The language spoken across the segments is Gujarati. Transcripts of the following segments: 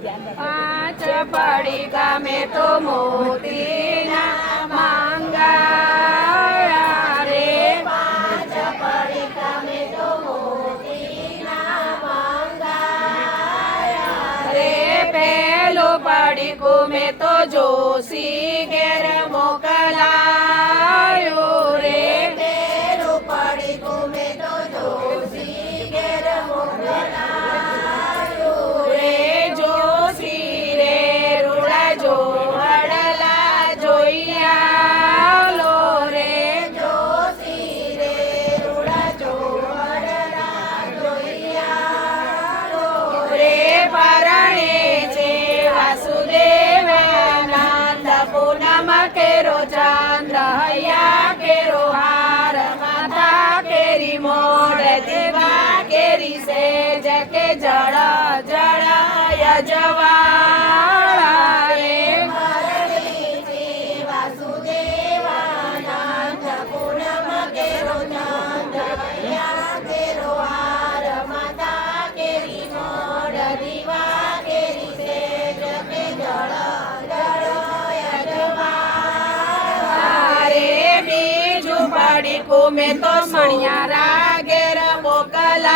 પાંચ પડીકા મેં તો મોતીના માંગાયા રે પાંચ પડીકા મેં તો મોતીના માંગાયા રે પેલો પડીકું મેં તો જોશી ઘેર મોકલાયો પરણે છે વાસુદેવ કેરો ચંદ્ર, હૈયા કેરો હાર, માતા કેરી મોર, દેવા કેરી સેજ કે જળ જળ યજવાળા મેં તો મણિયારા ઘેર મોકલાયો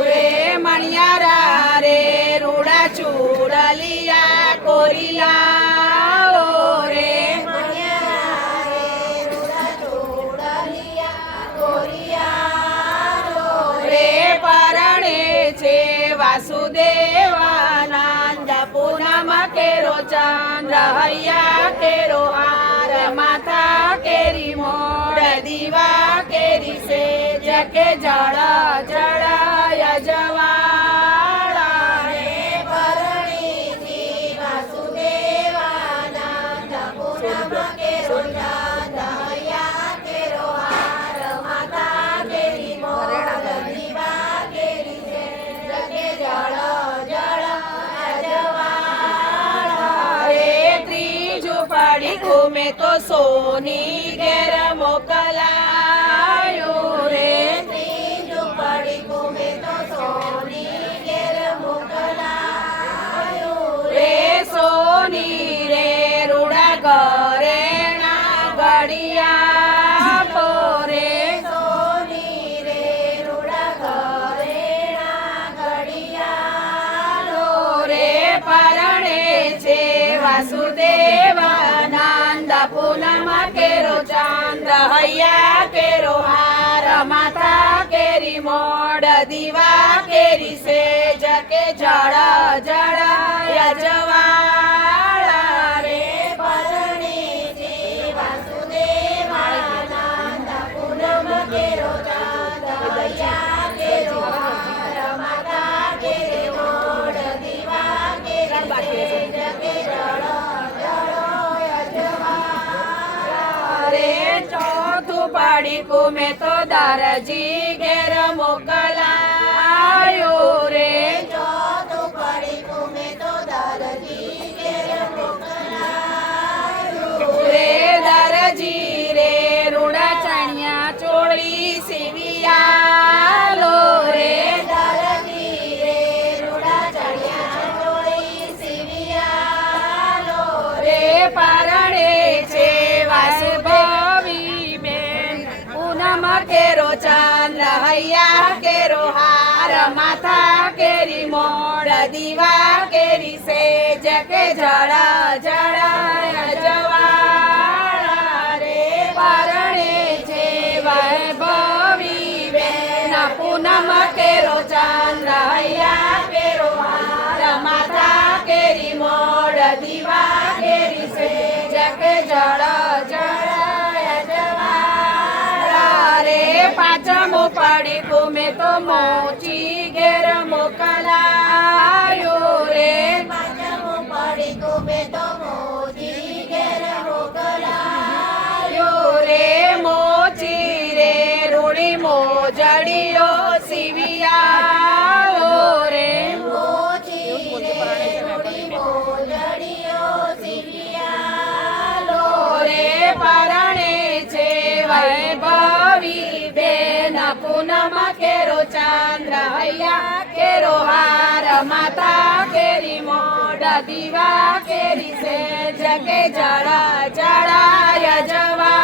રે મણિયારા રે. રૂડા ચૂડલિયા કોરિયા રે. રે. પરણે છે પૂનમ કેરો ચંદ્ર હૈયા કેરો હાર માથા કેરી મોડ દીવા કેરી સેજ કે જળ જળ મેં તો સોની ઘેર મોકલાયો રે. ઘેર રે. સોની રે રૂડા ઘરેણા ગડિયા પોરે. સોની રે રૂડા ઘરેણા ઘડિયાળો રે પરણે છે વાસુદેવાનંદ પૂનમ કેરો ચાંદ, હૈયા કેરો હાર માથા કેરી મોડ, દીવા કેરી સેજ, કે જળ જળ યજવાળા પડીકું મેં તો દારજી ઘેર મોકલાયો રે. હૈયા કેરો હાર, માથા કેરી મોડ દીવા કેરી સે જકે જળ જળ જવાળા રે પરણે છે વૈભવી બેન પૂનમ કેરો ચંદ્ર હૈયા કેરો હાર, માથા કેરી મોડ દીવા કેરી સે કે જળ જળ પાંચમો પડીકું મેં તો મોચી ઘેર મોકલાયો રે પાંચમો પડીકું મેં તો મોચી ઘેર મોકલાયો પૂનમ કેરો ચંદ્ર હૈયા કેરો હાર માતા કેરી મોડ દીવા કેરી સે જગે જળ જળાય જવા